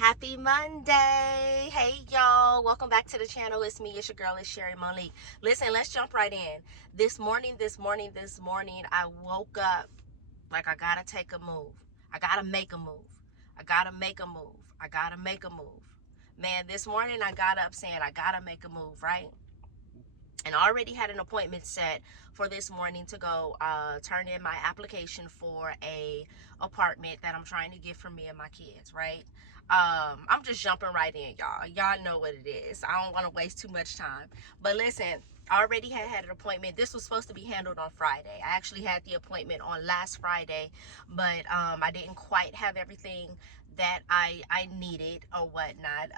Happy Monday. Hey y'all, welcome back to the channel. It's me, it's your girl, it's Sherry Monique. Listen, let's jump right in. This morning I woke up like I gotta take a move. I gotta make a move. I gotta make a move. I gotta make a move. Man, this morning I got up saying I gotta make a move, right? And I already had an appointment set for this morning to go turn in my application for a apartment that I'm trying to get for me and my kids, right? I'm just jumping right in, y'all. Y'all know what it is. I don't want to waste too much time. But listen, I already had an appointment. This was supposed to be handled on Friday. I actually had the appointment on last Friday, but I didn't quite have everything that I needed or whatnot.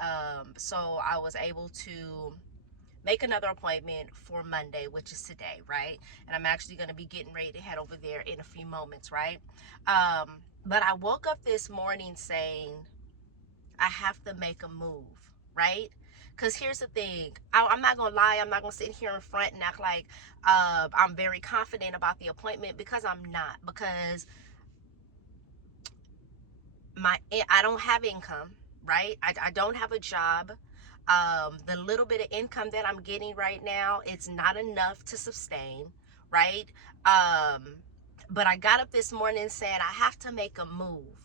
So I was able to make another appointment for Monday, which is today, right? And I'm actually going to be getting ready to head over there in a few moments, right? But I woke up this morning saying I have to make a move, right? Because here's the thing, I'm not going to lie, I'm not going to sit here in front and act like I'm very confident about the appointment, because I'm not. Because I don't have income, right? I don't have a job. The little bit of income that I'm getting right now, it's not enough to sustain, right? But I got up this morning and said I have to make a move.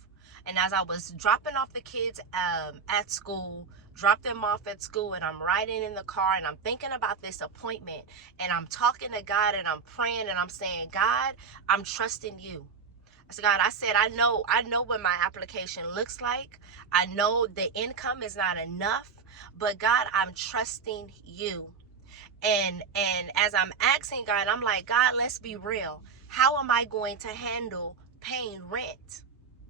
And as I was dropping off the kids at school, dropped them off at school, and I'm riding in the car and I'm thinking about this appointment, and I'm talking to God and I'm praying and I'm saying, God, I'm trusting you. So God, I said, I know what my application looks like. I know the income is not enough, but God, I'm trusting you. And as I'm asking God, I'm like, God, let's be real. How am I going to handle paying rent?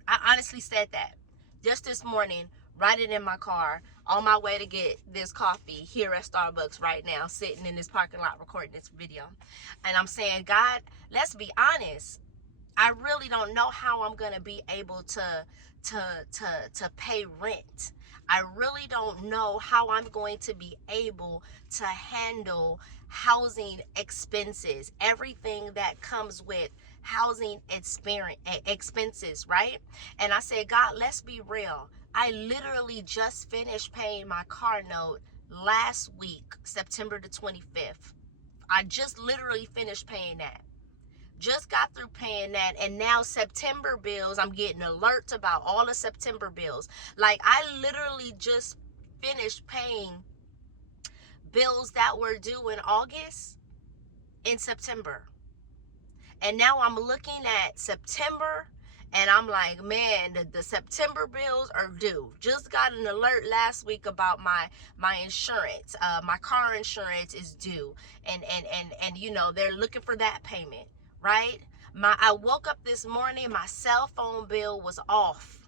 I honestly said that just this morning, riding in my car on my way to get this coffee here at Starbucks right now, sitting in this parking lot recording this video. And I'm saying, God, let's be honest. I really don't know how I'm going to be able to pay rent. I really don't know how I'm going to be able to handle housing expenses, everything that comes with housing expenses, right? And I said, God, let's be real. I literally just finished paying my car note last week, September the 25th. I just literally finished paying that. Just got through paying that, and now September bills, I'm getting alerts about all the September bills. Like, I literally just finished paying bills that were due in August in September. And now I'm looking at September and I'm like, man, the September bills are due. Just got an alert last week about my insurance. My car insurance is due, and you know, they're looking for that payment, right? I woke up this morning, my cell phone bill was off.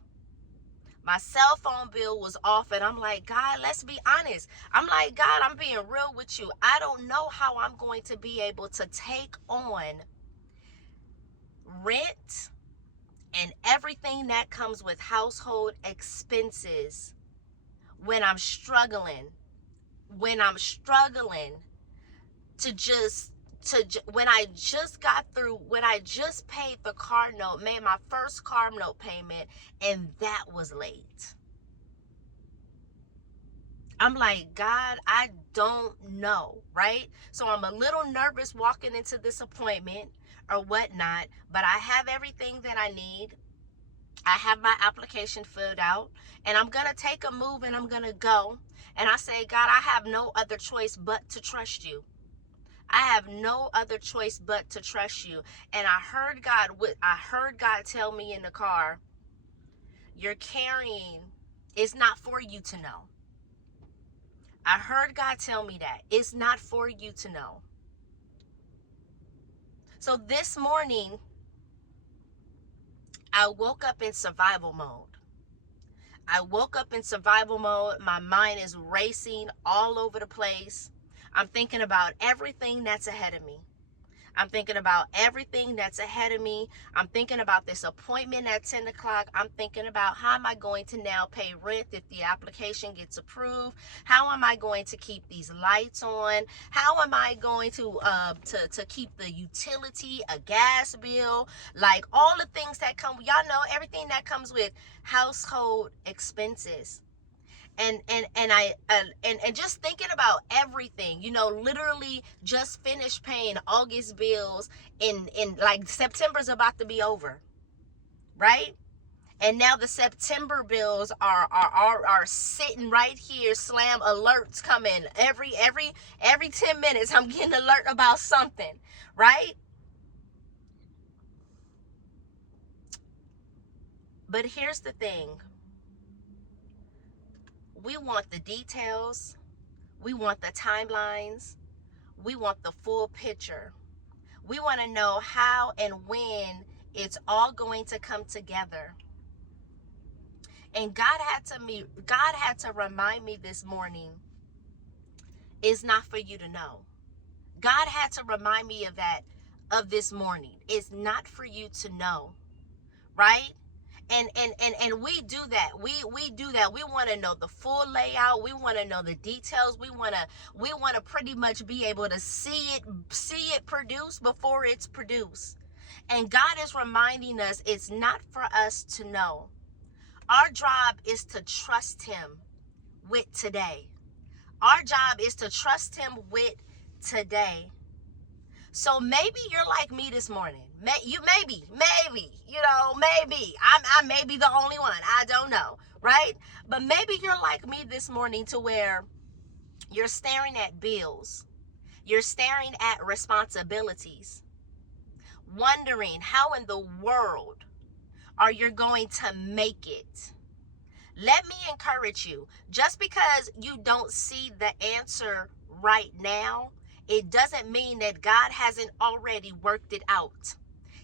My cell phone bill was off, and I'm like, God, let's be honest. I'm like, God, I'm being real with you. I don't know how I'm going to be able to take on rent and everything that comes with household expenses when I'm struggling to just when I just paid the car note, made my first car note payment, and that was late. I'm like, God, I don't know, right? So I'm a little nervous walking into this appointment or whatnot, but I have everything that I need. I have my application filled out, and I'm going to take a move, and I'm going to go. And I say, God, I have no other choice but to trust you. I have no other choice but to trust you. And I heard God tell me in the car, you're carrying, it's not for you to know. I heard God tell me that. It's not for you to know. So this morning, I woke up in survival mode. My mind is racing all over the place. I'm thinking about everything that's ahead of me. I'm thinking about this appointment at 10 o'clock. I'm thinking about, how am I going to now pay rent if the application gets approved? How am I going to keep these lights on? How am I going to keep the utility, a gas bill? Like, all the things that come, y'all know, everything that comes with household expenses. And just thinking about everything, literally just finished paying August bills, in like September's about to be over, right? And now the September bills are sitting right here. Slam alerts coming every 10 minutes. I'm getting an alert about something, right? But here's the thing. We want the details. We want the timelines. We want the full picture. We want to know how and when it's all going to come together. And God had to remind me this morning, it's not for you to know. God had to remind me of this morning. It's not for you to know, right? And we do that. We do that. We want to know the full layout. We want to know the details. We want to pretty much be able to see it produced before it's produced. And God is reminding us it's not for us to know. Our job is to trust him with today. Our job is to trust him with today. So maybe you're like me this morning. Maybe, I may be the only one. I don't know, right? But maybe you're like me this morning, to where you're staring at bills. You're staring at responsibilities, wondering how in the world are you going to make it. Let me encourage you. Just because you don't see the answer right now, it doesn't mean that God hasn't already worked it out.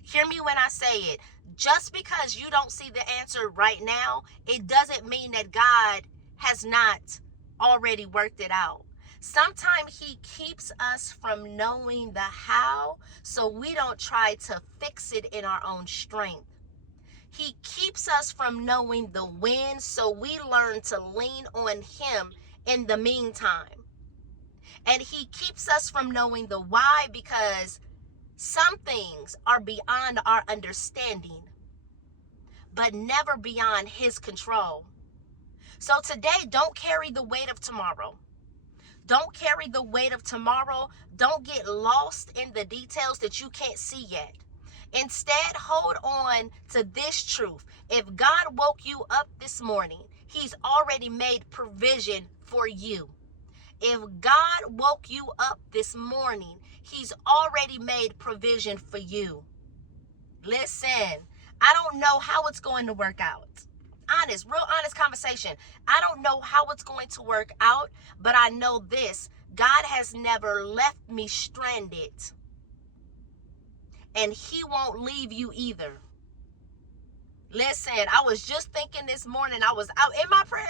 Hear me when I say it. Just because you don't see the answer right now, it doesn't mean that God has not already worked it out. Sometimes he keeps us from knowing the how, so we don't try to fix it in our own strength. He keeps us from knowing the when, so we learn to lean on him in the meantime. And he keeps us from knowing the why, because some things are beyond our understanding, but never beyond his control. So today, don't carry the weight of tomorrow. Don't carry the weight of tomorrow. Don't get lost in the details that you can't see yet. Instead, hold on to this truth. If God woke you up this morning, he's already made provision for you. If God woke you up this morning, he's already made provision for you. Listen, I don't know how it's going to work out. Real honest conversation. I don't know how it's going to work out, but I know this. God has never left me stranded. And he won't leave you either. Listen, I was just thinking this morning, I was out in my prayer,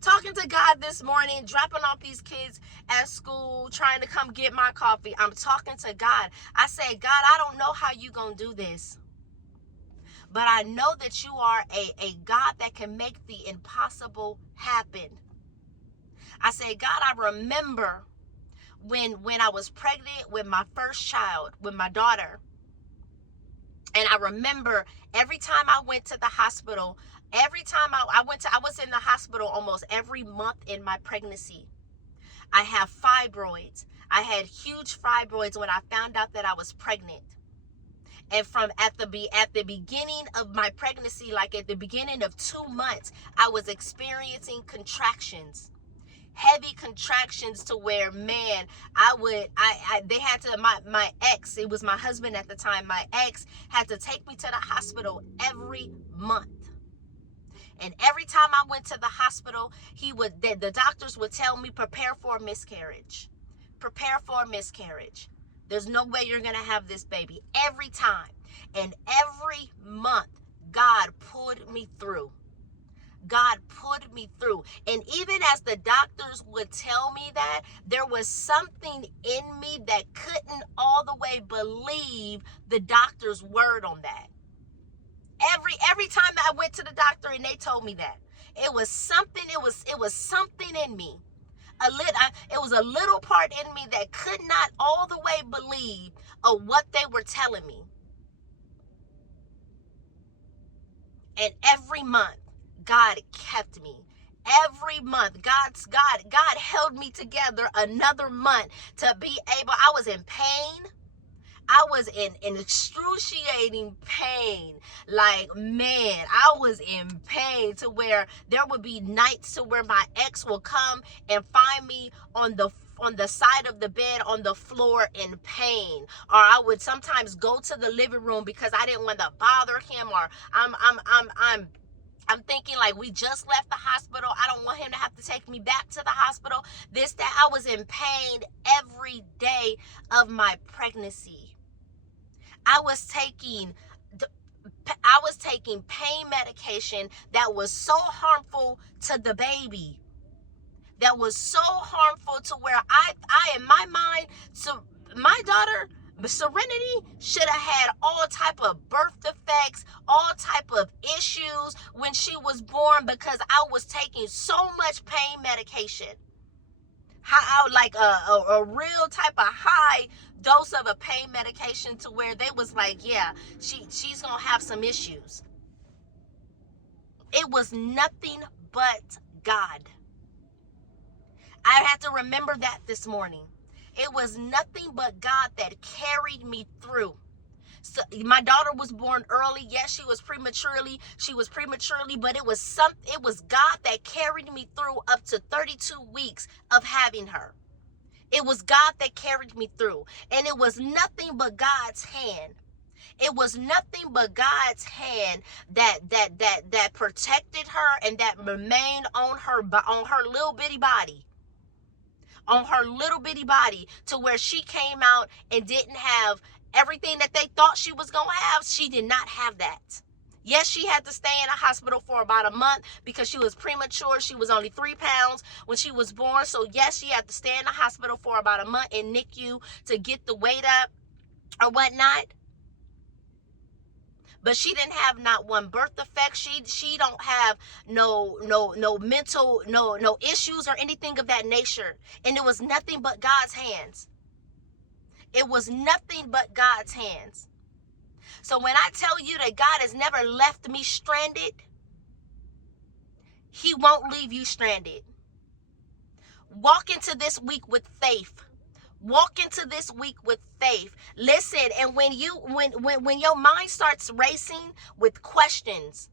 talking to God this morning, dropping off these kids at school, trying to come get my coffee. I'm talking to God. I said, God, I don't know how you gonna do this, but I know that you are a God that can make the impossible happen. I said, God, I remember when I was pregnant with my first child, with my daughter. And I remember every time I went to the hospital, every time I was in the hospital almost every month in my pregnancy. I have fibroids. I had huge fibroids when I found out that I was pregnant. And at the beginning of my pregnancy, like at the beginning of 2 months, I was experiencing contractions. Heavy contractions, to where, man, they had to, my ex, it was my husband at the time, my ex had to take me to the hospital every month. And every time I went to the hospital, the doctors would tell me, prepare for a miscarriage. Prepare for a miscarriage. There's no way you're going to have this baby. Every time. And every month, God pulled me through. God put me through. And even as the doctors would tell me that, there was something in me that couldn't all the way believe the doctor's word on that. Every time I went to the doctor and they told me that, it was something in me. It was a little part in me that could not all the way believe of what they were telling me. And every month, God kept me. every month. God held me together another month to be able. I was in pain. I was in excruciating pain. Like, man, I was in pain to where there would be nights to where my ex will come and find me on the side of the bed on the floor in pain. Or I would sometimes go to the living room because I didn't want to bother him, or I'm thinking like, we just left the hospital. I don't want him to have to take me back to the hospital. This, that. I was in pain every day of my pregnancy. I was taking pain medication that was so harmful to the baby. That was so harmful to where I in my mind, so my daughter Serenity should have had all type of birth defects, all type of issues when she was born, because I was taking so much pain medication. How, like a real type of high dose of a pain medication, to where they was like, yeah, she's gonna have some issues. It was nothing but God. I had to remember that this morning. It was nothing but God that carried me through. So my daughter was born early. Yes, she was prematurely, but it was God that carried me through up to 32 weeks of having her. It was God that carried me through. And it was nothing but God's hand. It was nothing but God's hand that protected her, and that remained on her little bitty body. On her little bitty body, to where she came out and didn't have everything that they thought she was going to have. She did not have that. Yes, she had to stay in a hospital for about a month because she was premature. She was only 3 pounds when she was born. So yes, she had to stay in the hospital for about a month in NICU to get the weight up or whatnot. But she didn't have not one birth defect. She don't have no mental, no issues or anything of that nature. And it was nothing but God's hands. It was nothing but God's hands. So when I tell you that God has never left me stranded, He won't leave you stranded. Walk into this week with faith. Walk into this week with faith. Listen, and when your mind starts racing with questions,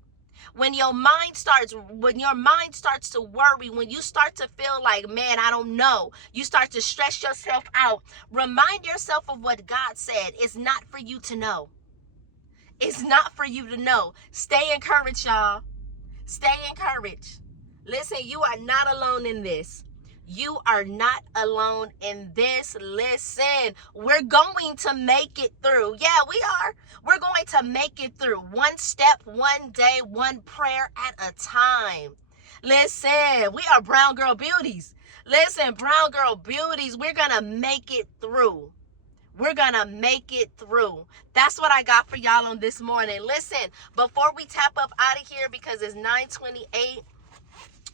when your mind starts to worry, when you start to feel like, man, I don't know, you start to stress yourself out, remind yourself of what God said. It's not for you to know. It's not for you to know. Stay encouraged, y'all. Stay encouraged. Listen, you are not alone in this. You are not alone in this. Listen, we're going to make it through. Yeah, we are. We're going to make it through. One step, one day, one prayer at a time. Listen, we are Brown Girl Beauties. Listen, Brown Girl Beauties, we're going to make it through. We're going to make it through. That's what I got for y'all on this morning. Listen, before we tap up out of here, because it's 9:28,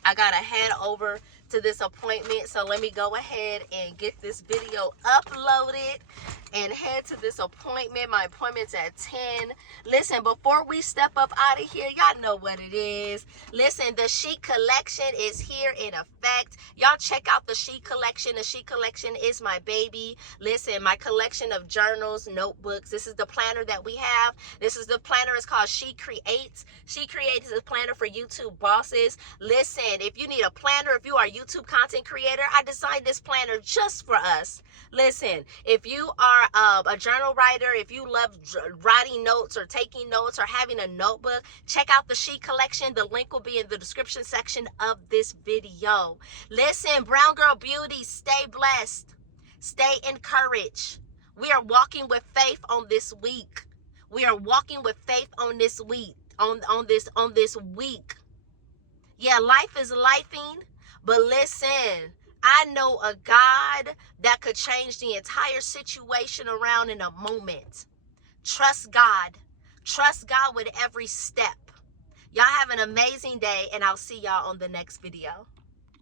I got to head over to this appointment. So let me go ahead and get this video uploaded and head to this appointment. My appointment's at 10. Listen, before we step up out of here, y'all know what it is. Listen, the Chic Collection is here in effect. Y'all check out the Chic Collection. The Chic Collection is my baby. Listen, my collection of journals, notebooks. This is the planner that we have. This is the planner. It's called She Creates. She Creates is a planner for YouTube bosses. Listen, if you need a planner, if you are a YouTube content creator, I designed this planner just for us. Listen, if you are a journal writer, if you love writing notes or taking notes or having a notebook, check out the She Collection. The link will be in the description section of this video. Listen, Brown Girl Beauty, stay blessed. Stay encouraged. We are walking with faith on this week. We are walking with faith on this week. On this week. Yeah, life is lifing, but listen, I know a God that could change the entire situation around in a moment. Trust God. Trust God with every step. Y'all have an amazing day, and I'll see y'all on the next video.